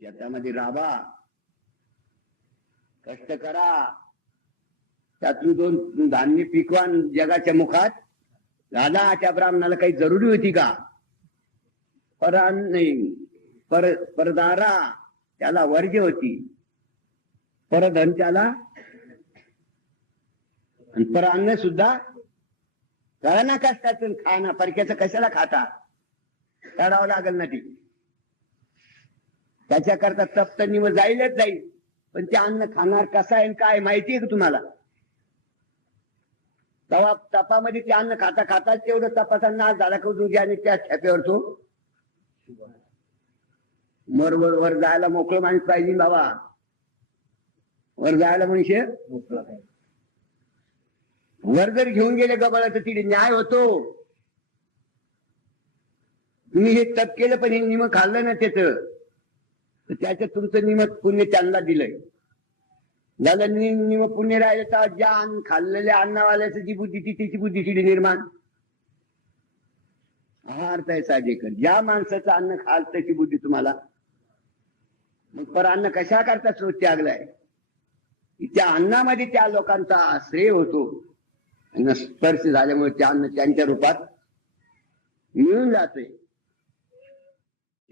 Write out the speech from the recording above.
शेतामध्ये राबा. कष्ट करा. त्यातून दोन धान्य पिकवान जगाच्या मुखात. दादा त्या ब्राह्मणाला काही जरुरी होती का? परान नाही. पर परदारा. त्याला वर्ज होती. परधन त्याला. पर परान्न सुद्धा कळा ना कष्टातून खाना. परक्याचं कशाला खाता? काढावं लागल ना ती. त्याच्याकरता तप तर निव जाईलच जाईल. पण ते अन्न खाणार कसं आहे आणि काय माहिती आहे का तुम्हाला? तवा तपामध्ये ते अन्न खाता खाता तेवढं तपाचा नाश झाला का आणि त्या छाप्यावर तो? वर वर वर जायला मोकळं माणूस पाहिजे बाबा. वर जायला मनुष्य? वर जर घेऊन गेले गबाळा तर तिथे न्याय होतो. तुम्ही हे तप केलं पण हे निम खाल्लं ना त्याच. तर त्याच्यात तुमचं निम पुण्य त्यांना दिलंय. झालं नि- निम पुण्य राहिलं तर ज्या अन्न खाल्लेल्या अन्नावाल्याची जी बुद्धी ती त्याची बुद्धी तिथे निर्माण. हा अर्थ आहे साजेकर ज्या माणसाचं अन्न खाल त्याची बुद्धी तुम्हाला. मग पर अन्न कशा करता स्रोत त्यागलाय? त्या अन्नामध्ये त्या लोकांचा श्रेय होतो. स्पर्श झाल्यामुळे त्या अन्न त्यांच्या रूपात मिळून जातोय.